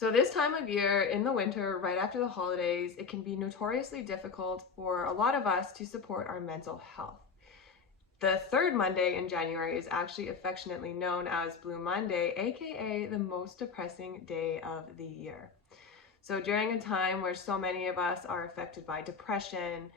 So this time of year in the winter, right after the holidays, it can be notoriously difficult for a lot of us to support our mental health. The third Monday in January is actually affectionately known as Blue Monday, aka the most depressing day of the year. So during a time where so many of us are affected by depression,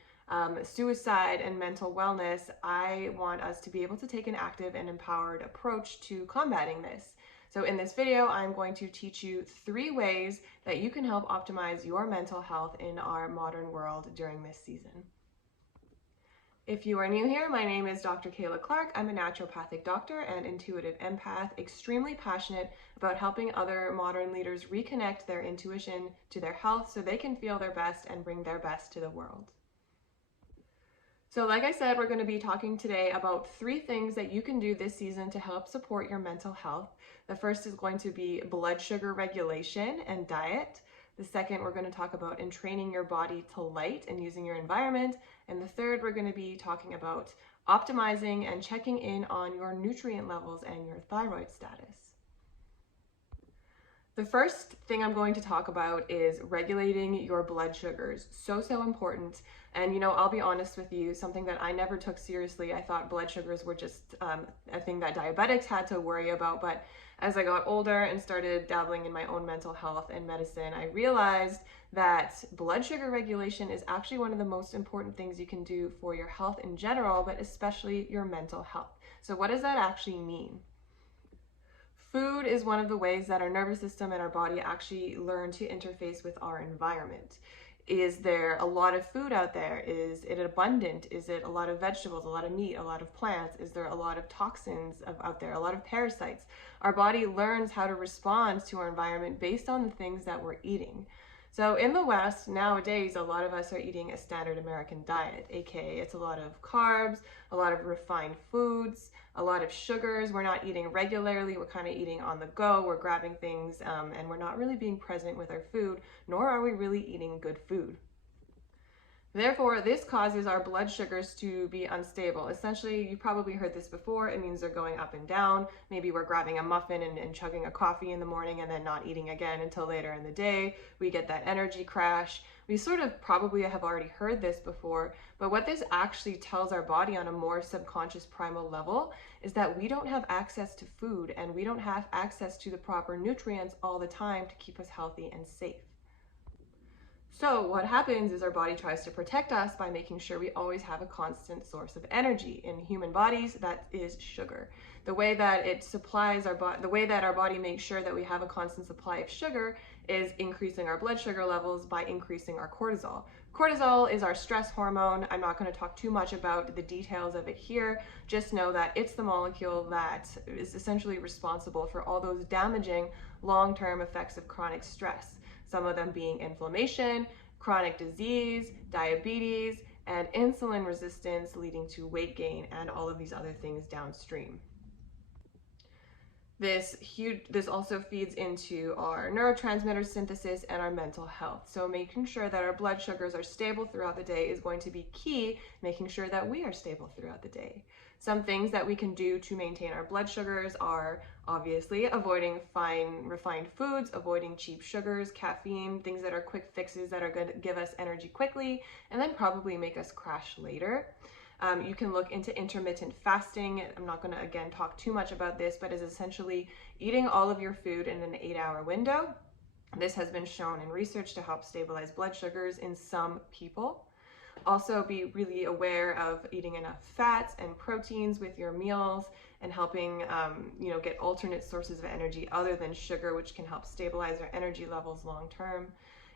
suicide, and mental wellness, I want us to be able to take an active and empowered approach to combating this. So in this video, I'm going to teach you 3 ways that you can help optimize your mental health in our modern world during this season. If you are new here, my name is Dr. Kayla Clark. I'm a naturopathic doctor and intuitive empath, extremely passionate about helping other modern leaders reconnect their intuition to their health so they can feel their best and bring their best to the world. So like I said, we're going to be talking today about 3 things that you can do this season to help support your mental health. The first is going to be blood sugar regulation and diet. The second, we're going to talk about entraining your body to light and using your environment. And the third, we're going to be talking about optimizing and checking in on your nutrient levels and your thyroid status. The first thing I'm going to talk about is regulating your blood sugars. So important. And I'll be honest with you, something that I never took seriously. I thought blood sugars were just a thing that diabetics had to worry about. But as I got older and started dabbling in my own mental health and medicine, I realized that blood sugar regulation is actually one of the most important things you can do for your health in general, but especially your mental health. So what does that actually mean? Food is one of the ways that our nervous system and our body actually learn to interface with our environment. Is there a lot of food out there? Is it abundant? Is it a lot of vegetables, a lot of meat, a lot of plants? Is there a lot of toxins out there, a lot of parasites? Our body learns how to respond to our environment based on the things that we're eating. So in the West, nowadays, a lot of us are eating a standard American diet, aka it's a lot of carbs, a lot of refined foods, a lot of sugars. We're not eating regularly, we're kind of eating on the go, we're grabbing things, and we're not really being present with our food, nor are we really eating good food. Therefore, this causes our blood sugars to be unstable. Essentially, you've probably heard this before, it means they're going up and down. Maybe we're grabbing a muffin and chugging a coffee in the morning and then not eating again until later in the day. We get that energy crash. We sort of probably have already heard this before, but what this actually tells our body on a more subconscious primal level is that we don't have access to food and we don't have access to the proper nutrients all the time to keep us healthy and safe. So what happens is our body tries to protect us by making sure we always have a constant source of energy. In human bodies, that is sugar. The way that it supplies our body, the way that our body makes sure that we have a constant supply of sugar is increasing our blood sugar levels by increasing our cortisol. Cortisol is our stress hormone. I'm not going to talk too much about the details of it here. Just know that it's the molecule that is essentially responsible for all those damaging long-term effects of chronic stress. Some of them being inflammation, chronic disease, diabetes, and insulin resistance leading to weight gain and all of these other things downstream. This also feeds into our neurotransmitter synthesis and our mental health. So making sure that our blood sugars are stable throughout the day is going to be key, making sure that we are stable throughout the day. Some things that we can do to maintain our blood sugars are obviously avoiding fine refined foods, avoiding cheap sugars, caffeine, things that are quick fixes that are going to give us energy quickly and then probably make us crash later. You can look into intermittent fasting. I'm not going to, again, talk too much about this, but is essentially eating all of your food in an 8-hour window. This has been shown in research to help stabilize blood sugars in some people. Also, be really aware of eating enough fats and proteins with your meals and helping, get alternate sources of energy other than sugar, which can help stabilize our energy levels long term.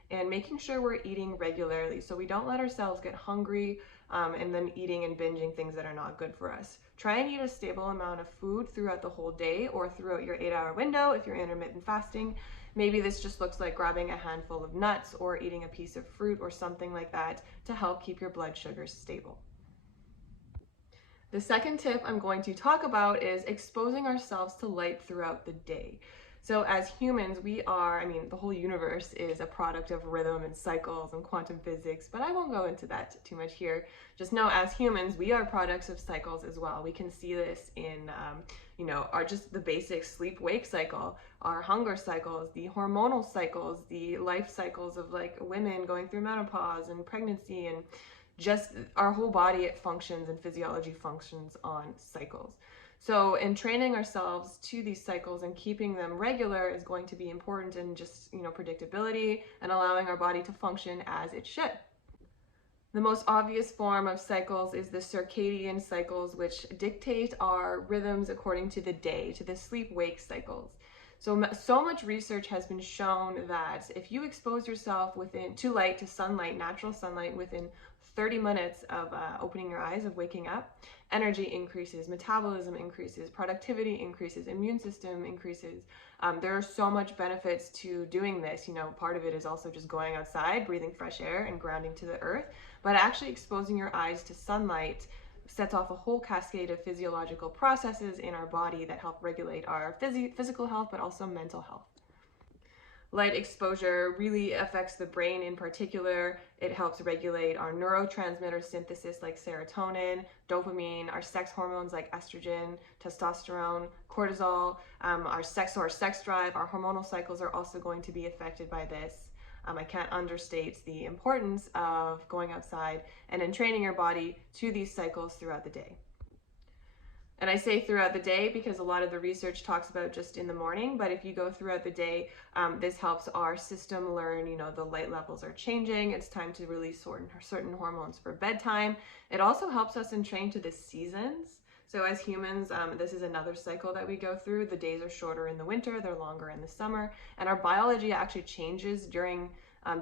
And making sure we're eating regularly so we don't let ourselves get hungry and then eating and binging things that are not good for us. Try and eat a stable amount of food throughout the whole day or throughout your 8-hour window if you're intermittent fasting. Maybe this just looks like grabbing a handful of nuts or eating a piece of fruit or something like that to help keep your blood sugars stable. The second tip I'm going to talk about is exposing ourselves to light throughout the day. So as humans, we are, I mean, the whole universe is a product of rhythm and cycles and quantum physics, but I won't go into that too much here. Just know as humans, we are products of cycles as well. We can see this in, our just the basic sleep-wake cycle, our hunger cycles, the hormonal cycles, the life cycles of like women going through menopause and pregnancy, and just our whole body, it functions and physiology functions on cycles. So in training ourselves to these cycles and keeping them regular is going to be important in just, predictability and allowing our body to function as it should. The most obvious form of cycles is the circadian cycles, which dictate our rhythms according to the day, to the sleep-wake cycles. So much research has been shown that if you expose yourself to sunlight, natural sunlight, within 30 minutes of opening your eyes, of waking up, energy increases, metabolism increases, productivity increases, immune system increases. There are so much benefits to doing this. Part of it is also just going outside, breathing fresh air and grounding to the earth, but actually exposing your eyes to sunlight sets off a whole cascade of physiological processes in our body that help regulate our physical health, but also mental health. Light exposure really affects the brain in particular. It helps regulate our neurotransmitter synthesis like serotonin, dopamine, our sex hormones like estrogen, testosterone, cortisol, our sex drive, our hormonal cycles are also going to be affected by this. I can't understate the importance of going outside and in training your body to these cycles throughout the day. And I say throughout the day because a lot of the research talks about just in the morning, but if you go throughout the day, this helps our system learn, the light levels are changing. It's time to release certain hormones for bedtime. It also helps us in train to the seasons. So as humans, this is another cycle that we go through. The days are shorter in the winter, they're longer in the summer, and our biology actually changes during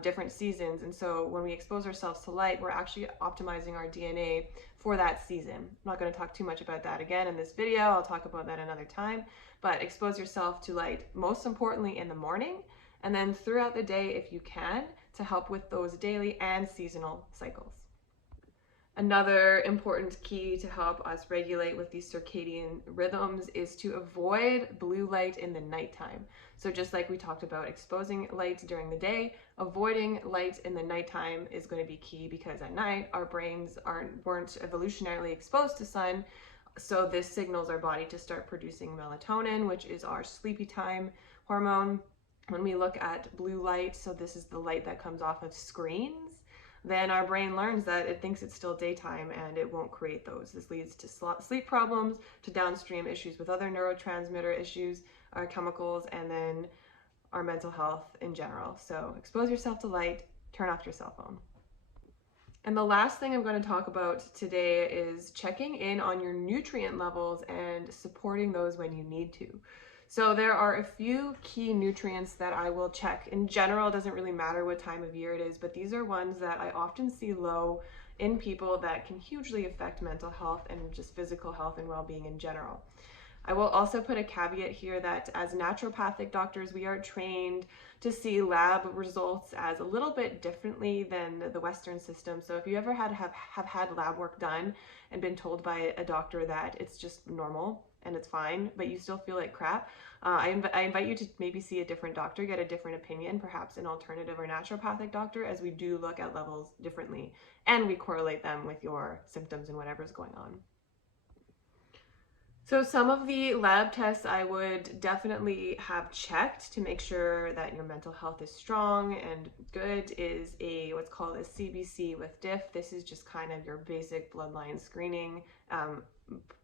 different seasons. And so when we expose ourselves to light, we're actually optimizing our DNA for that season. I'm not going to talk too much about that again in this video. I'll talk about that another time, but expose yourself to light, most importantly in the morning, and then throughout the day if you can, to help with those daily and seasonal cycles. Another important key to help us regulate with these circadian rhythms is to avoid blue light in the nighttime. So just like we talked about exposing light during the day, avoiding light in the nighttime is going to be key, because at night our brains weren't evolutionarily exposed to sun, so this signals our body to start producing melatonin, which is our sleepy time hormone. When we look at blue light, so this is the light that comes off of screens, then our brain learns that it thinks it's still daytime and it won't create those. This leads to sleep problems, to downstream issues with other neurotransmitter issues, our chemicals, and then our mental health in general. So expose yourself to light, turn off your cell phone. And the last thing I'm going to talk about today is checking in on your nutrient levels and supporting those when you need to. So there are a few key nutrients that I will check. In general, it doesn't really matter what time of year it is, but these are ones that I often see low in people that can hugely affect mental health and just physical health and well-being in general. I will also put a caveat here that as naturopathic doctors, we are trained to see lab results as a little bit differently than the Western system. So if you ever have had lab work done and been told by a doctor that it's just normal and it's fine, but you still feel like crap, I invite you to maybe see a different doctor, get a different opinion, perhaps an alternative or naturopathic doctor, as we do look at levels differently and we correlate them with your symptoms and whatever's going on. So some of the lab tests I would definitely have checked to make sure that your mental health is strong and good is what's called a CBC with DIFF. This is just kind of your basic bloodline screening.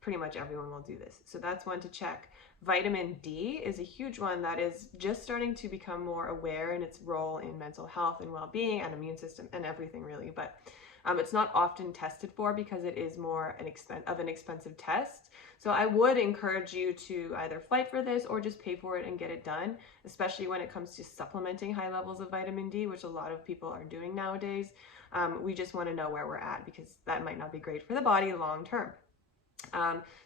Pretty much everyone will do this. So that's one to check. Vitamin D is a huge one that is just starting to become more aware in its role in mental health and well-being and immune system and everything really, but it's not often tested for because it is more of an expensive test. So I would encourage you to either fight for this or just pay for it and get it done, especially when it comes to supplementing high levels of vitamin D, which a lot of people are doing nowadays. We just want to know where we're at because that might not be great for the body long term.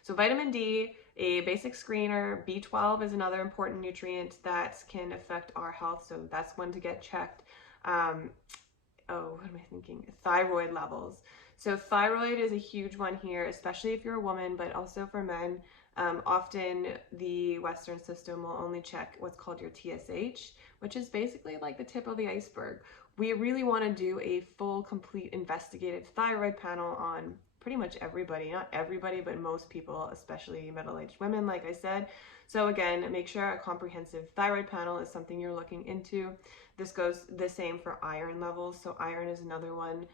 So vitamin D, a basic screener. B12 is another important nutrient that can affect our health, so that's one to get checked. What am I thinking? Thyroid levels. So thyroid is a huge one here, especially if you're a woman, but also for men. Often the Western system will only check what's called your TSH, which is basically like the tip of the iceberg. We really want to do a full, complete investigative thyroid panel on pretty much everybody, not everybody, but most people, especially middle-aged women, like I said. So again, make sure a comprehensive thyroid panel is something you're looking into. This goes the same for iron levels. So iron is another one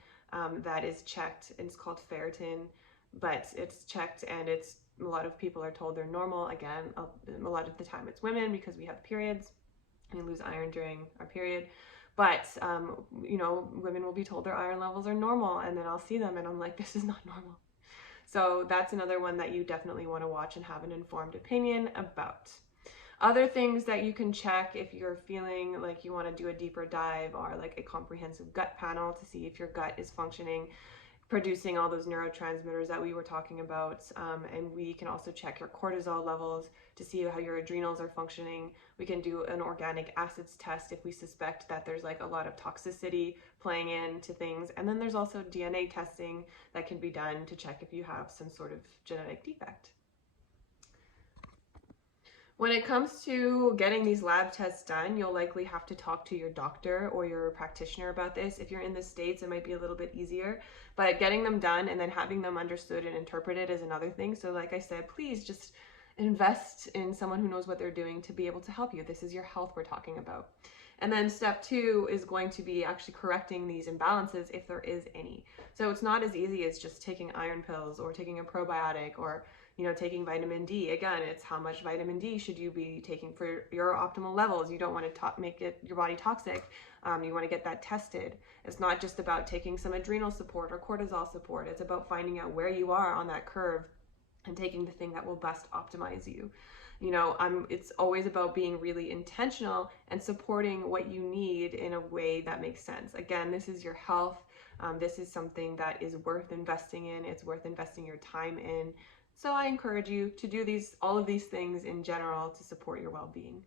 that is checked. It's called ferritin, but it's checked and it's a lot of people are told they're normal. Again, a lot of the time it's women because we have periods and we lose iron during our period. But, you know, women will be told their iron levels are normal, and then I'll see them and I'm like, this is not normal. So that's another one that you definitely want to watch and have an informed opinion about. Other things that you can check if you're feeling like you want to do a deeper dive are like a comprehensive gut panel to see if your gut is functioning, producing all those neurotransmitters that we were talking about. And we can also check your cortisol levels to see how your adrenals are functioning. We can do an organic acids test if we suspect that there's like a lot of toxicity playing into things. And then there's also DNA testing that can be done to check if you have some sort of genetic defect. When it comes to getting these lab tests done, you'll likely have to talk to your doctor or your practitioner about this. If you're in the States, it might be a little bit easier, but getting them done and then having them understood and interpreted is another thing. So like I said, please just invest in someone who knows what they're doing to be able to help you. This is your health we're talking about. And then step 2 is going to be actually correcting these imbalances if there is any. So it's not as easy as just taking iron pills or taking a probiotic or taking vitamin D. Again, it's how much vitamin D should you be taking for your optimal levels. You don't want to make your body toxic. You want to get that tested. It's not just about taking some adrenal support or cortisol support. It's about finding out where you are on that curve and taking the thing that will best optimize you. It's always about being really intentional and supporting what you need in a way that makes sense. Again, this is your health. This is something that is worth investing in. It's worth investing your time in. So I encourage you to do all of these things in general to support your well-being.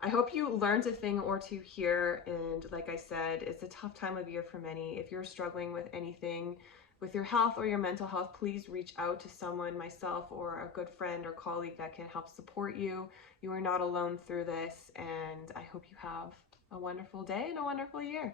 I hope you learned a thing or two here, and like I said, it's a tough time of year for many. If you're struggling with anything with your health or your mental health, please reach out to someone, myself or a good friend or colleague that can help support you. You are not alone through this, and I hope you have a wonderful day and a wonderful year.